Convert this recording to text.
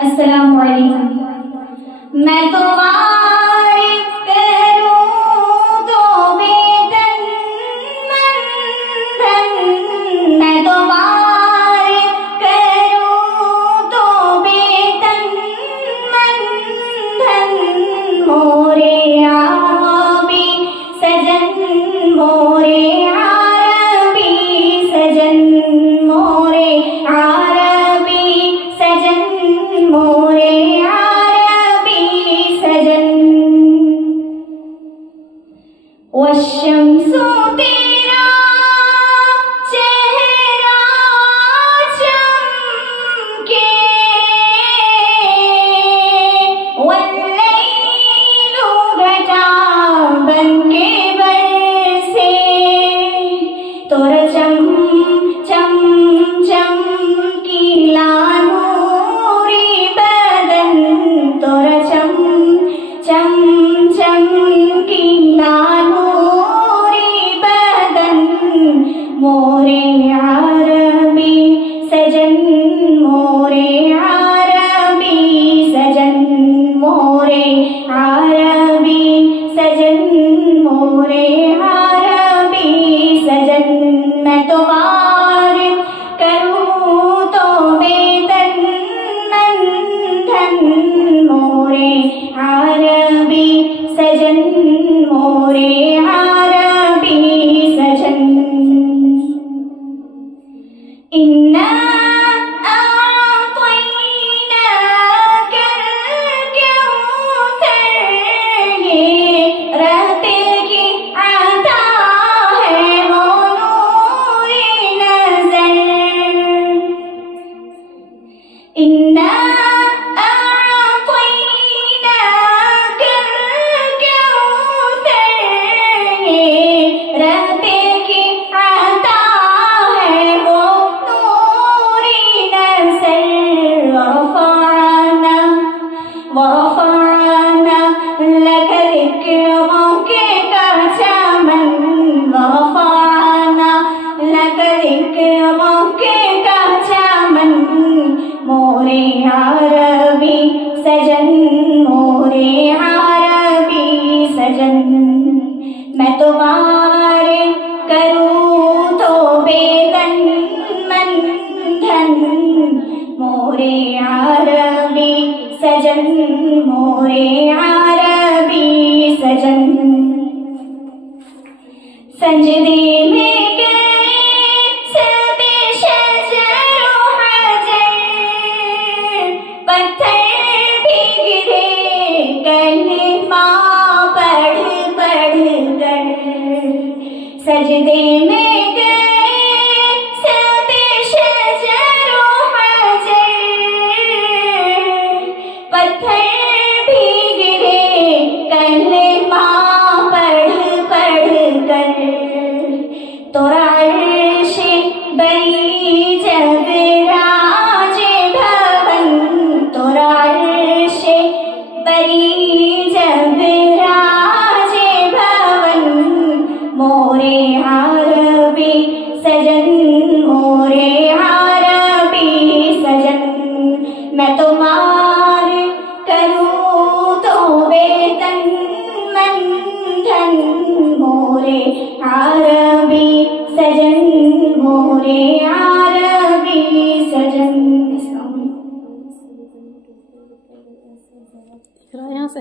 अस्सलामु अलैकुम। मैं तो वारिस करूं तो बेतन मन धन, मैं तो वारिस करूं तो बेतन मन धन, मोरे आबी सजन मोरे आरबी सजन, मोरे आरबी सजन मोरे आरबी सजन। वशम्सु तेरा चेहरा चमके, वल्लैलु घटा बनके बरसे, तोरा चम चम चमकीला नूरी बदन, तोरा चम चम चमकीला नूरी बदन, मोरे आरबी सजन मोरे आरबी सजन, मोरे आरबी सजन मोरे आरबी सजन। मैं तो वारिस करूं तो बेतन मन धन, मोरे आरबी सजन मोरे आरबी सजन। इन्ना आतैनाकल कौसर, ये रहते की अता है वो नूरी नज़र। इन्ना आतैनाकल कौसर, ये रहते की अता है वो नूरी नज़र। वरफ़अना वरफ़अना लक ज़िक्रके का चमन, वरफ़अना लक ज़िक्रके का चमन, मोरे आरबी सजन मोरे आरबी सजन। मैं तो वारिस करूं तो बेतन मन धन, मोरे आरबी सजन मोरे आरबी सजन। सजदे में गए सब शजर व हजर, पत्थर भी गिरे कलमा पढ़ पढ़ कर। सजदे में गए सब शजर व हजर, पत्थर भी गिरे कलमा पढ़ पढ़ कर। तोरा अर्शे बरी जग राज भवन, तोरा अर्शे बरी जग राज भवन, मोरे आरबी सजन मोरे आरबी सजन। मैं तो वारिस करूं तो बेतन मन धन, मोरे आरबी सजन मोरे आरबी सजन। यहाँ से